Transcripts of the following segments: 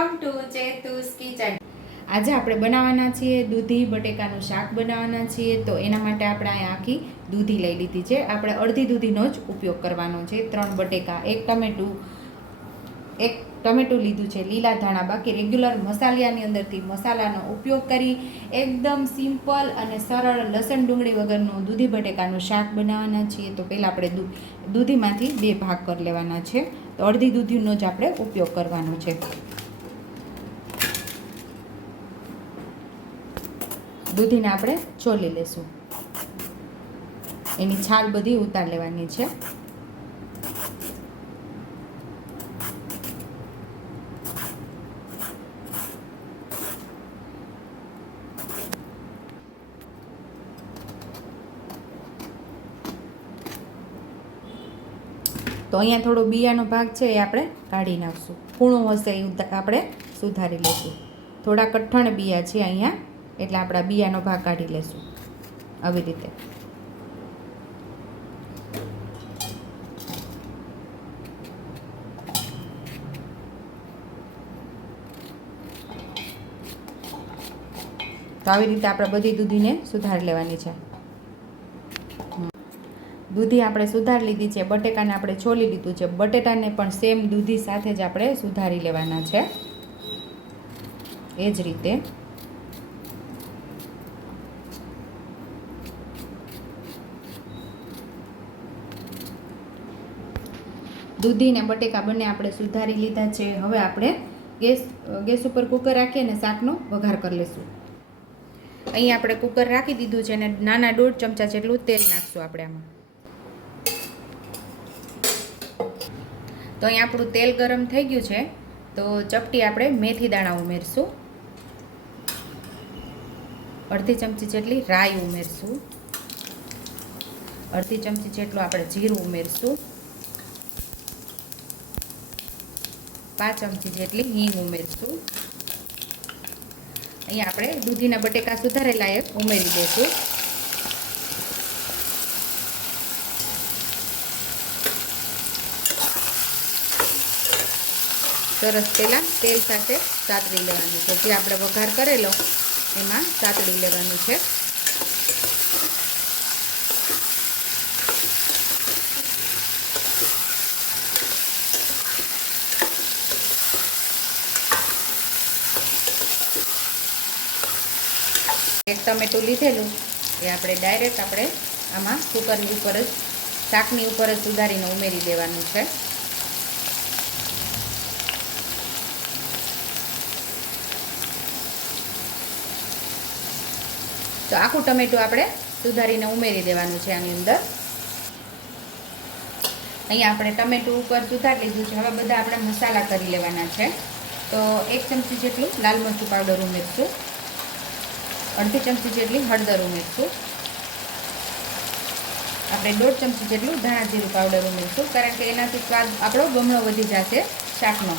Welcome to ચેતુસ kitchen. આજે આપણે બનાવવાના છીએ દૂધી બટેકાનું શાક બનાવવાના છીએ। તો એના માટે આપણે અહીંયા આખી દૂધી લઈ લીધી છે। આપણે અડધી દૂધીનો જ ઉપયોગ કરવાનો છે। 3 બટેકા, એક ટમેટું લીધું છે, લીલા ધાણા, બાકી રેગ્યુલર મસાલાની અંદરથી મસાલાનો ઉપયોગ કરી એકદમ સિમ્પલ અને સરળ લસણ ડુંગળી વગરનું દૂધી બટેકાનું શાક બનાવવાના છીએ। તો પહેલાં આપણે દૂધીમાંથી 2 ભાગ કરી લેવાના છે। તો અડધી દૂધીનો જ આપણે ઉપયોગ કરવાનો છે। દૂધીને આપણે છોલી લેશું, એની છાલ બધી ઉતાર લેવાની છે। તો અહીંયા થોડો બિયાનો ભાગ છે એ આપણે કાઢી નાખશું, કૂણું હશે એ આપણે સુધારી લઈશું। થોડા કઠણ બિયા છે અહીંયા, એટલે આપણા બિયાનો ભાગ કાઢી લેશું આવી રીતે। તો આવી રીતે આપણે બધી દૂધીને સુધારી લેવાની છે। દૂધી આપણે સુધારી લીધી છે, બટેકાને આપણે છોલી લીધું છે, બટેટાને પણ સેમ દૂધી સાથે જ આપણે સુધારી લેવાના છે। એ જ રીતે દૂધી ને બટેકા બંને આપણે સુધારી લીધા છે। હવે આપણે ગેસ ઉપર કુકર રાખી અને શાકનો વઘાર કરી લઈશું। અહીં આપણે કુકર રાખી દીધું છે અને નાના 1.5 ચમચા જેટલું તેલ નાખશું આપણે આમાં। તો અહીં આપણું તેલ ગરમ થઈ ગયું છે, તો ચપટી આપણે મેથી દાણા ઉમેરશું, અડધી ચમચી જેટલી રાઈ ઉમેરશું, અડધી ચમચી જેટલું આપણે જીરું ઉમેરશું, 5 ચમચી જેટલી હિંગ ઉમેરશું। અહીં આપણે દૂધીના બટેકા સુધારેલા એ ઉમેરી દઈશું। સરસ પહેલાં તેલ સાથે સાતળી લેવાનું છે, જે આપણે વઘાર કરેલો એમાં સાતળી લેવાનું છે। એક ટમેટું લીધેલું એ આપણે ડાયરેક્ટ આપણે આમાં કુકરની ઉપર જ શાકની ઉપર જ સુધારીને ઉમેરી દેવાનું છે। તો આખું ટમેટું આપણે સુધારીને ઉમેરી દેવાનું છે આની અંદર। અહીંયા આપણે ટમેટું ઉપર સુધારી લીધું છે। હવે બધા આપણે મસાલા કરી લેવાના છે। તો 1 ચમચી જેટલું લાલ મરચું પાવડર ઉમેરશું, અડધી ચમચી જેટલી હળદર ઉમેરશું, આપણે 1.5 ચમચી જેટલું ધાણા જીરું પાવડર ઉમેરશું, કારણ કે એનાથી સ્વાદ આપણો બમણો વધી જશે શાકનો।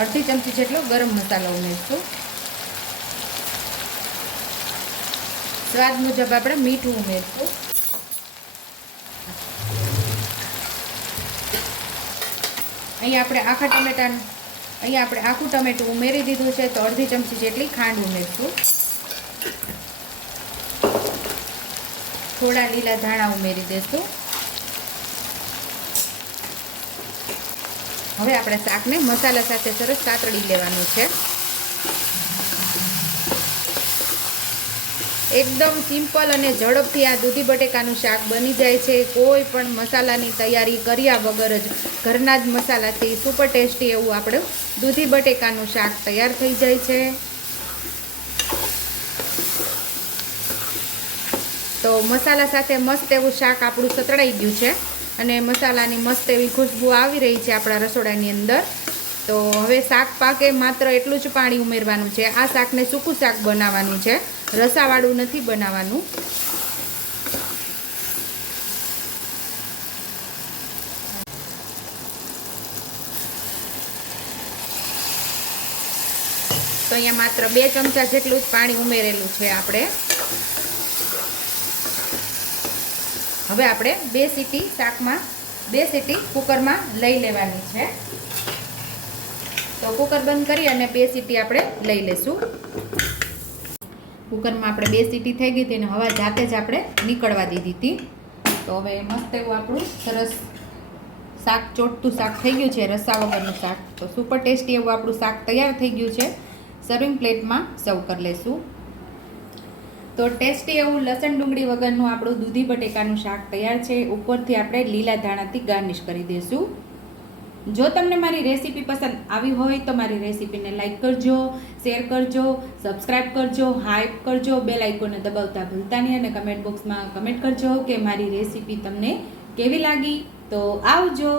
અડધી ચમચી જેટલો ગરમ મસાલો ઉમેરશું, સ્વાદ મુજબ આપણે મીઠું ઉમેરશું, અહીંયા આપણે આખું ટમેટું ઉમેરી દીધું છે, તો અડધી ચમચી જેટલી ખાંડ ઉમેરશું, થોડા લીલા ધાણા ઉમેરી દઈશું। હવે આપણે શાકને મસાલા સાથે સરસ સાતળી લેવાનું છે। એકદમ સિમ્પલ અને ઝડપથી આ દૂધી બટેકાનું શાક બની જાય છે। કોઈ પણ મસાલાની તૈયારી કર્યા વગર જ ઘરના જ મસાલાથી સુપર ટેસ્ટી એવું આપણું દૂધી બટેકાનું શાક તૈયાર થઈ જાય છે। તો મસાલા સાથે મસ્ત એવું શાક આપણું સતળાઈ ગયું છે અને મસાલાની મસ્ત એવી ખુશ્બુ આવી રહી છે આપણા રસોડાની અંદર। તો હવે શાક પાકે માત્ર એટલું જ પાણી ઉમેરવાનું છે। આ શાકને સૂકું શાક બનાવવાનું છે, રસાવાળું નથી બનાવવાનું। તો અહીંયા માત્ર 2 ચમચા જેટલું જ પાણી ઉમેરેલું છે આપણે। હવે આપણે 2 સીટી કુકરમાં લઈ લેવાની છે। તો કુકર બંધ કરી અને 2 સીટી આપણે લઈ લઈશું. કુકરમાં આપણે 2 સીટી થઈ ગઈ તેને હવા જાતે જ આપણે નીકળવા દીધી હતી. તો હવે મસ્ત એવું આપણું સરસ શાક ચોટતું શાક થઈ ગયું છે, રસા વગરનું શાક. તો સુપર ટેસ્ટી એવું આપણું શાક તૈયાર થઈ ગયું છે. સર્વિંગ પ્લેટમાં સર્વ કરી લઈશું. તો ટેસ્ટી એવું લસણ ડુંગળી વગરનું આપણું દૂધી બટેકાનું શાક તૈયાર છે. ઉપરથી આપણે લીલા ધાણાથી ગાર્નિશ કરી દઈશું. જો તમને મારી રેસીપી પસંદ આવી હોય તો મારી રેસીપીને લાઈક કરજો, શેર કરજો, સબસ્ક્રાઈબ કરજો, હાઈપ કરજો, બેલ આઇકોનને દબાવતા ભૂલતા નહીં અને કમેન્ટ બોક્સમાં કમેન્ટ કરજો કે મારી રેસીપી તમને કેવી લાગી. તો આવજો.